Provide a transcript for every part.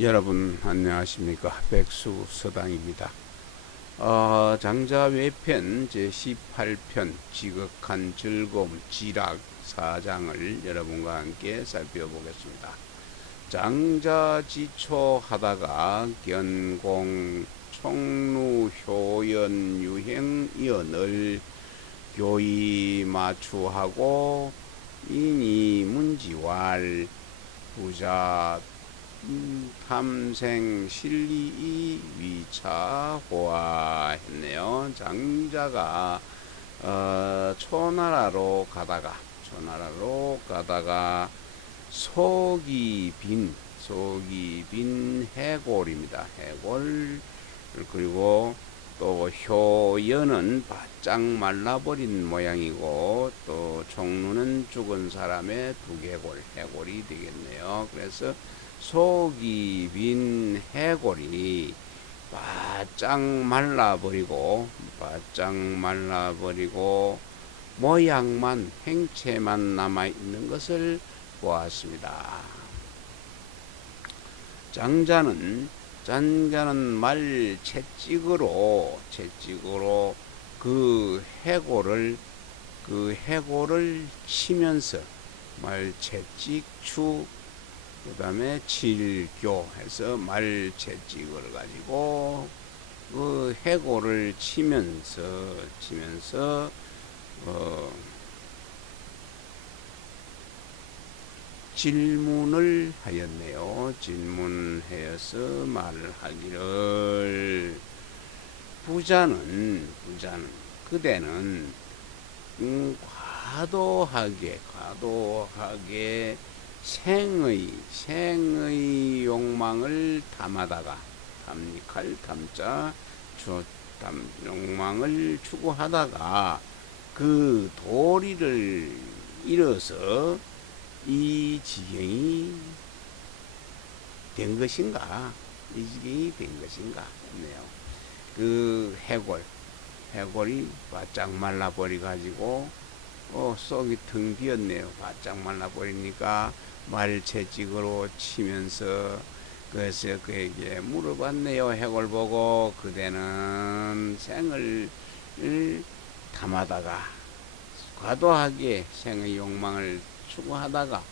여러분 안녕하십니까. 백수서당입니다. 장자 외편 제18편 지극한 즐거움 지락 4장을 여러분과 함께 살펴보겠습니다. 장자지초하다가 견공 총루 효연 유행 이언을 교의 마추하고 인이 문지왈 부자 탐생 실리이 위차호화 했네요. 장자가 초나라로 가다가 속이 빈 해골입니다. 해골. 그리고 또 효연은 바짝 말라버린 모양이고, 또 총루는 죽은 사람의 두개골, 해골이 되겠네요. 그래서 속이 빈 해골이 바짝 말라버리고 모양만, 행체만 남아있는 것을 보았습니다. 장자는 말 채찍으로 그 해골을 치면서 말 채찍추 그 다음에 칠교 해서 말 채찍을 가지고 그 해골을 치면서 질문을 하였네요. 질문하여서 말을 하기를 부자는 그대는 과도하게 생의 욕망을 담아다가, 담닉할 담자 욕망을 추구하다가 그 도리를 잃어서 이 지경이 된 것인가? 네요. 그 해골이 바짝 말라버리 가지고 속이 텅 비었네요. 바짝 말라버리니까 말채찍으로 치면서, 그래서 그에게 물어봤네요. 해골 보고 그대는 생을 담아다가 과도하게 생의 욕망을 추구하다가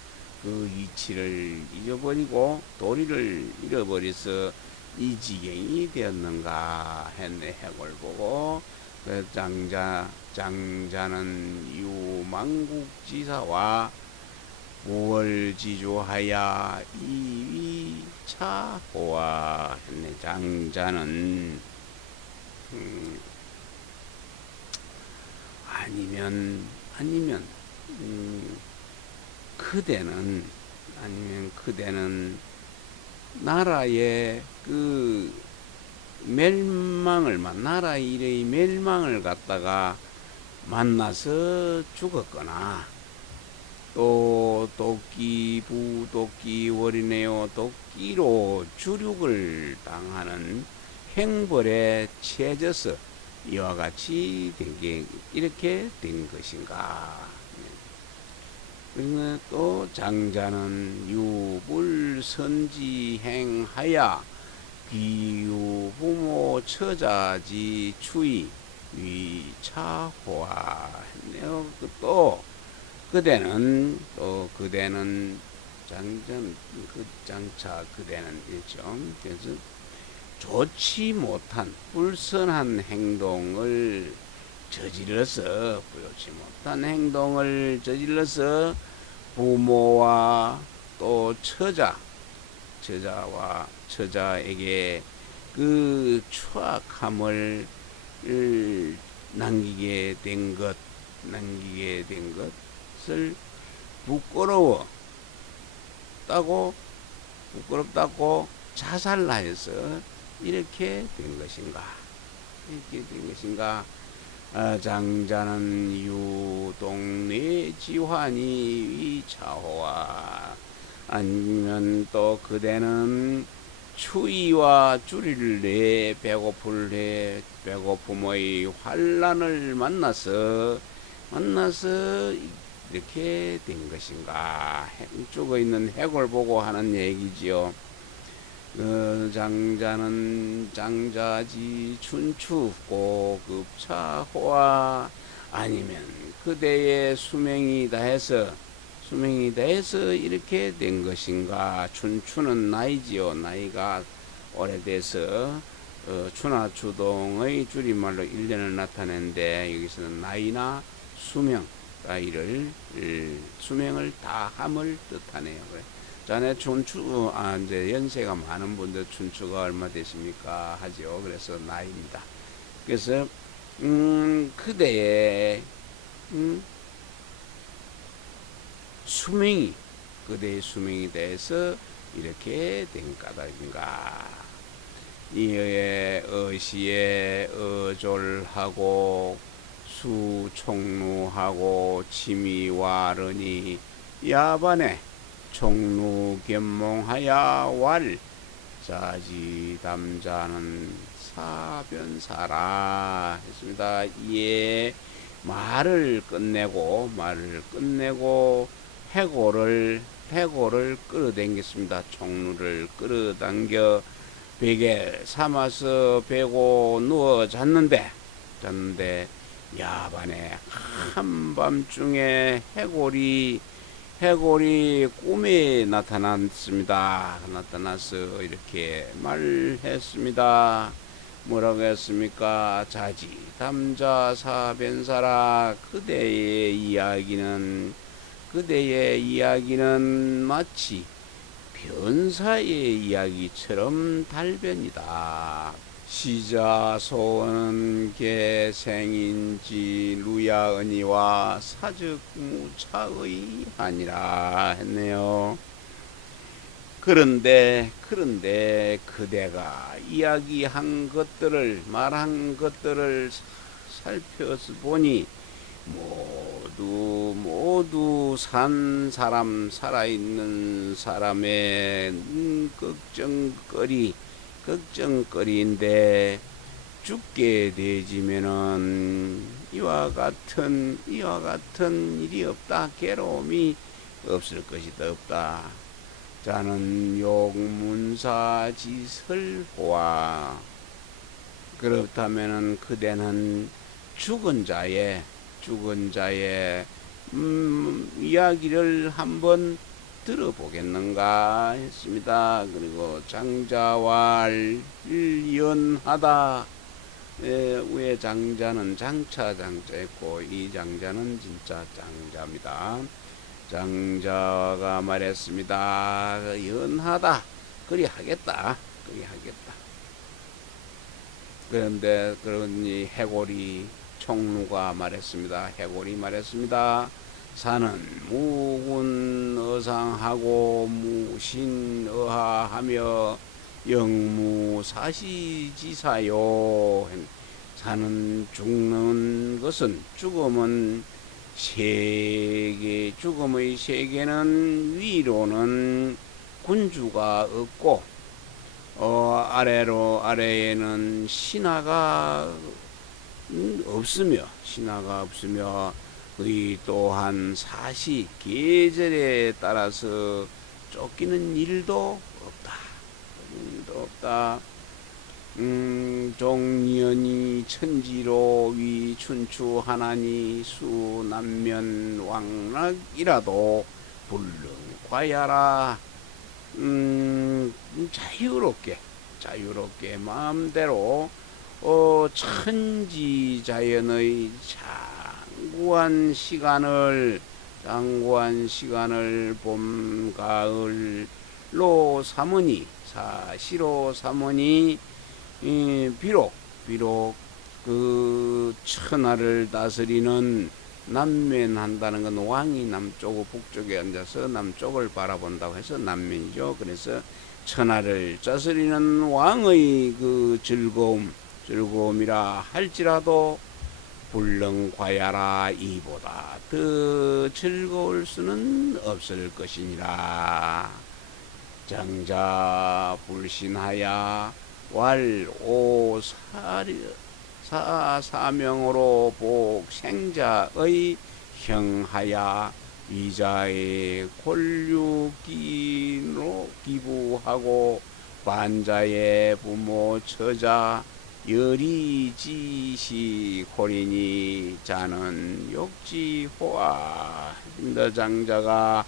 그 이치를 잊어버리고 도리를 잃어버려서 이 지경이 되었는가 했네. 해골 보고. 그 장자는 유망국지사와 무월지조하야 이위차호와 했네. 장자는 아니면 그대는 나라의 그 나라 일의 멸망을 갖다가 만나서 죽었거나, 또 도끼 월이네요. 도끼로 주륙을 당하는 행벌에 처해져서 이와 같이 이렇게 된 것인가. 그리고 또 장자는 유불선지행하야 귀유부모 처자지 추이 위차호하 했네요. 또 그대는 있죠. 그래서 좋지 못한 불선한 행동을 저질러서 부모와 또 처자에게 그 추악함을 남기게 된 것을 부끄럽다고 자살하여서 이렇게 된 것인가. 장자는 유동내 지환이 위차호와, 아니면 또 그대는 추위와 주리를 배고픔의 환란을 만나서 만나서 이렇게 된 것인가? 죽어 있는 해골 보고 하는 얘기지요. 장자는 장자지 춘추 고급차호와 아니면 그대의 수명이 다해서 이렇게 된 것인가? 춘추는 나이지요. 나이가 오래돼서 추나추동의 줄임말로 1년을 나타내는데 여기서는 나이나 수명, 나이를 수명을 다함을 뜻하네요. 그래. 자네 춘추 이제 연세가 많은 분들 춘추가 얼마 되십니까 하죠. 그래서 나이입니다. 그래서 그대의 수명이 그대의 수명에 대해서 이렇게 된 까닭인가. 이에 어시에 어졸하고 수총루하고 치미와르니 야반에 총루견몽하야 왈 자지담자는 사변사라 했습니다. 이에 말을 끝내고 해골을 끌어당겼습니다. 총루를 끌어당겨 베개 삼아서 베고 누워 잤는데 야반에 한밤중에 해골이 꿈에 나타났습니다. 나타나서 이렇게 말했습니다. 뭐라고 했습니까? 자지 담자 사변사라. 그대의 이야기는 마치 변사의 이야기처럼 달변이다. 시자소는 개생인지 루야은이와 사즉무차의 아니라 했네요. 그런데 그대가 말한 것들을 살펴서 보니 모두 살아있는 사람의 걱정거리인데 죽게 되지면은 이와 같은 일이 없다. 괴로움이 없을 것이다. 없다. 자는 욕문사지설호와 그렇다면은 그대는 죽은 자의 이야기를 한번 들어보겠는가 했습니다. 그리고 장자왈 연하다. 위에 장자는 장차 장자였고 이 장자는 진짜 장자입니다. 장자가 말했습니다. 연하다. 그리하겠다. 그런데 그러니 해골이 총루가 말했습니다. 해골이 말했습니다. 사는 무군어상하고 무신어하하며 영무사시지사요. 죽는 것은 죽음의 세계는 위로는 군주가 없고 아래에는 신하가 없으며 의 또한 사시 계절에 따라서 쫓기는 일도 없다. 종년이 천지로 위춘추 하나니 수남면 왕락이라도 불능과야라. 자유롭게 마음대로 천지자연의 장구한 시간을 봄 가을로 삼으니 사시로 삼으니 비록 그 천하를 다스리는 남면한다는 건 왕이 남쪽 북쪽에 앉아서 남쪽을 바라본다고 해서 남면이죠. 그래서 천하를 다스리는 왕의 그 즐거움이라 할지라도 불능과야라. 이보다 더 즐거울 수는 없을 것이니라. 장자 불신하야 왈 사명으로 복생자의 형하야 위자의 권류기로 기부하고 반자의 부모 처자 여리지시 고리니 자는 욕지호아. 장자가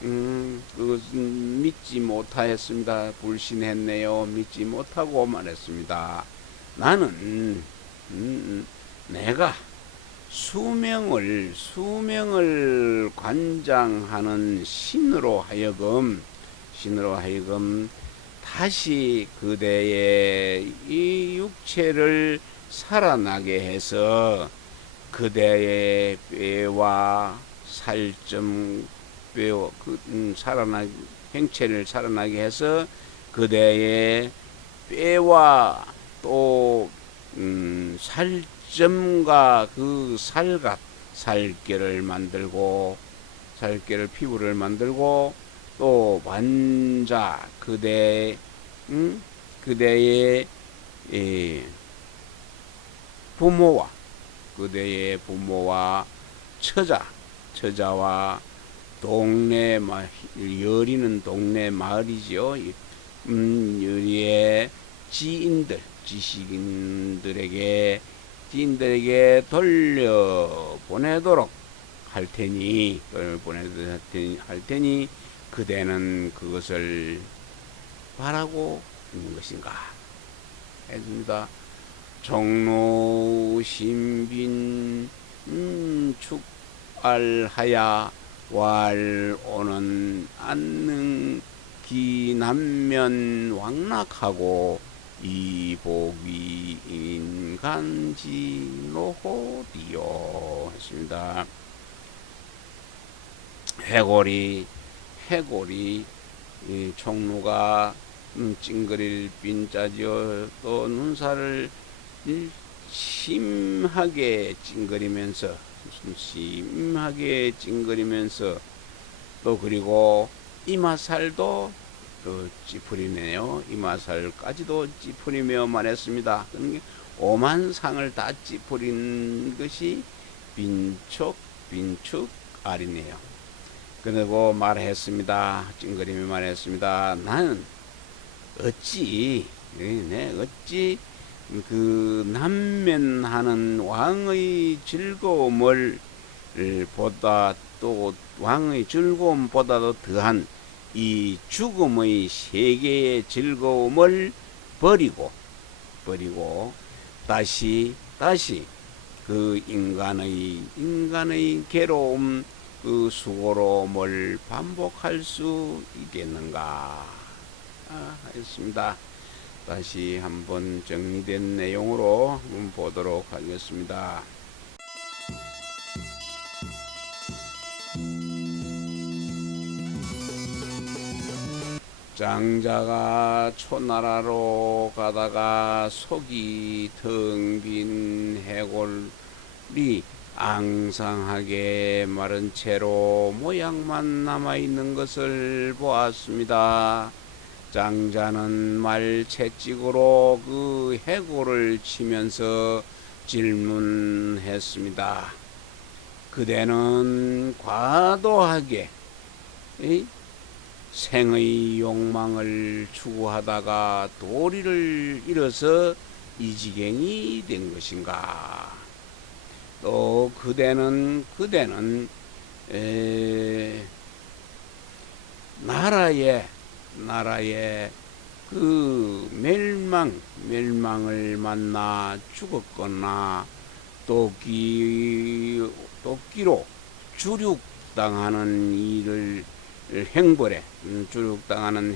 그것은 믿지 못하였습니다. 불신했네요. 믿지 못하고 말했습니다. 나는 내가 수명을 관장하는 신으로 하여금 다시 그대의 이 육체를 살아나게 해서 그대의 뼈와 살점 뼈 행체를 살아나게 해서 그대의 뼈와 또 살점과 그 살결을 만들고 피부를 만들고 또 반자 그대의 부모와 처자와 동네 여리는 동네 마을이죠. 여리의 지인들에게 돌려보내도록 할 테니 그대는 그것을 바라고 있는 것인가 했습니다. 종로 신빈 축알하야 왈오는 안능 기남면 왕락하고 이복위 인간지 노호디요 했습니다. 해골이 이 총루가 찡그릴 빈자지요. 또 눈살을 심하게 찡그리면서 또 그리고 이마살도 또 찌푸리네요. 이마살까지도 찌푸리며 말했습니다. 오만상을 다 찌푸린 것이 빈축알이네요. 그리고 말했습니다. 찡그리며 말했습니다. 나는 어찌 그 남면하는 왕의 즐거움을 보다 또 왕의 즐거움보다도 더한 이 죽음의 세계의 즐거움을 버리고 다시 그 인간의 괴로움 그 수고로움을 반복할 수 있겠는가 하였습니다. 다시 한번 정리된 내용으로 보도록 하겠습니다. 장자가 초나라로 가다가 속이 텅 빈 해골이 앙상하게 마른 채로 모양만 남아있는 것을 보았습니다. 장자는 말채찍으로 그 해골을 치면서 질문했습니다. 그대는 과도하게 생의 욕망을 추구하다가 도리를 잃어서 이 지경이 된 것인가? 또 그대는 나라의 그 멸망을 만나 죽었거나 도끼로 주륙당하는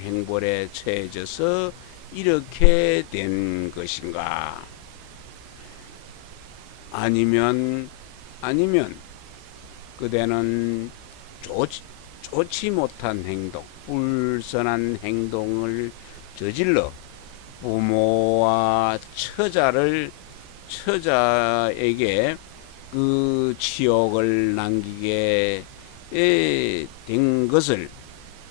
행벌에 처해져서 이렇게 된 것인가? 아니면 그대는 좋지 못한 행동, 불선한 행동을 저질러 부모와 처자에게 그 치욕을 남기게 된 것을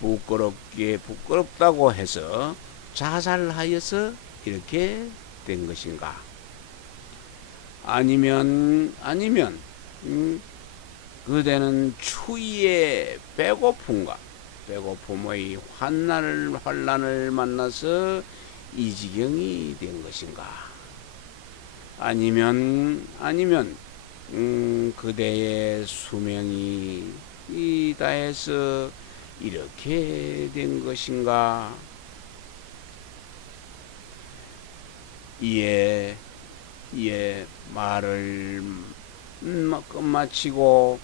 부끄럽다고 해서 자살하여서 이렇게 된 것인가? 아니면 그대는 추위에 배고픔의 환난을 만나서 이 지경이 된 것인가? 아니면 그대의 수명이 다해서 이렇게 된 것인가? 이에 말을 끝마치고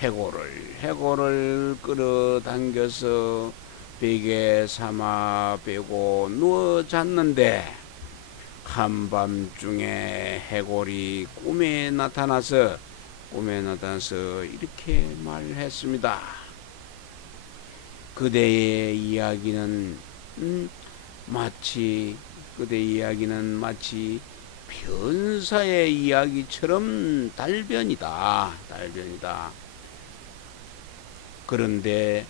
해골을 끌어당겨서 베개 삼아 베고 누워 잤는데 한밤중에 해골이 꿈에 나타나서 이렇게 말했습니다. 그대의 이야기는 마치 변사의 이야기처럼 달변이다. 그런데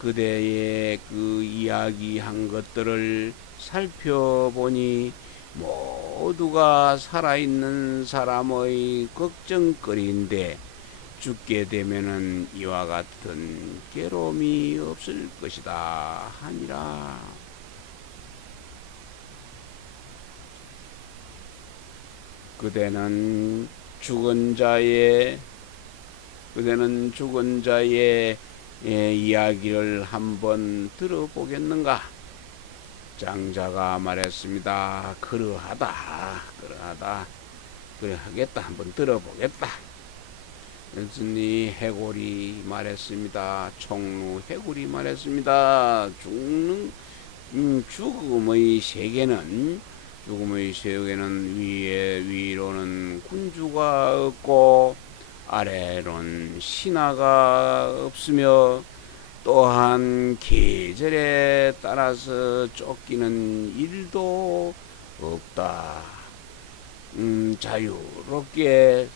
그대의 그 이야기한 것들을 살펴보니 모두가 살아있는 사람의 걱정거리인데 죽게 되면은 이와 같은 괴로움이 없을 것이다 하니라. 그대는 죽은 자의 이야기를 한번 들어보겠는가? 장자가 말했습니다. 그러하다. 그러하겠다. 한번 들어보겠다. 그랬더니 해골이 말했습니다. 총루 해골이 말했습니다. 죽음의 세계는 위로는 군주가 없고 아래로는 신하가 없으며 또한 계절에 따라서 쫓기는 일도 없다. 자유롭게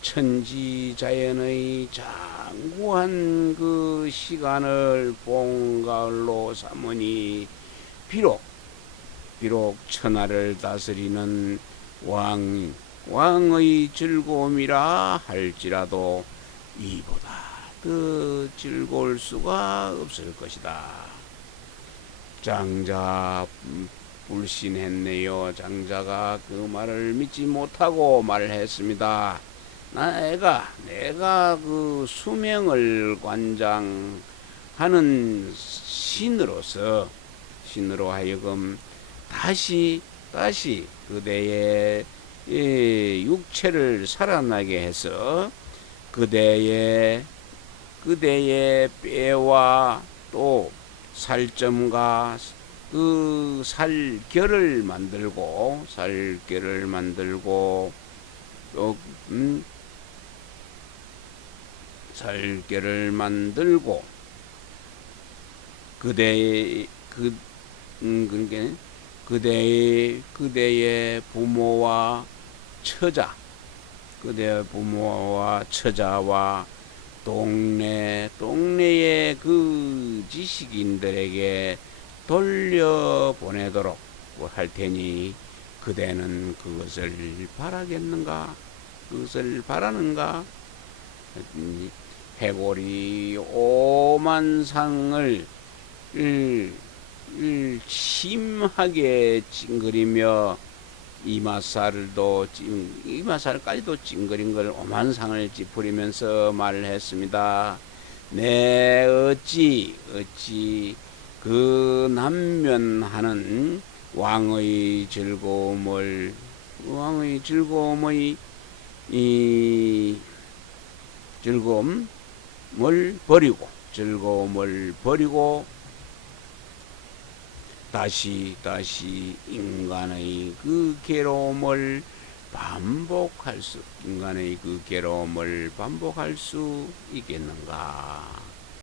천지자연의 장구한 그 시간을 봄가을로 삼으니 비록 천하를 다스리는 왕의 즐거움이라 할지라도 이보다 더 즐거울 수가 없을 것이다. 장자 불신했네요. 장자가 그 말을 믿지 못하고 말했습니다. 내가 그 수명을 관장하는 신으로 하여금 다시 그대의 육체를 살아나게 해서 그대의 뼈와 또 살점과 그 살결을 만들고 또 살결을 만들고 그대의 부모와 처자와 동네의 그 지식인들에게 돌려보내도록 할 테니 그대는 그것을 바라는가? 해골이 오만상을 심하게 찡그리며 이마살까지도 찡그린 걸 오만상을 찌푸리면서 말을 했습니다. 네, 어찌 그 난면하는 왕의 즐거움을 버리고 다시 인간의 그 괴로움을 반복할 수 있겠는가?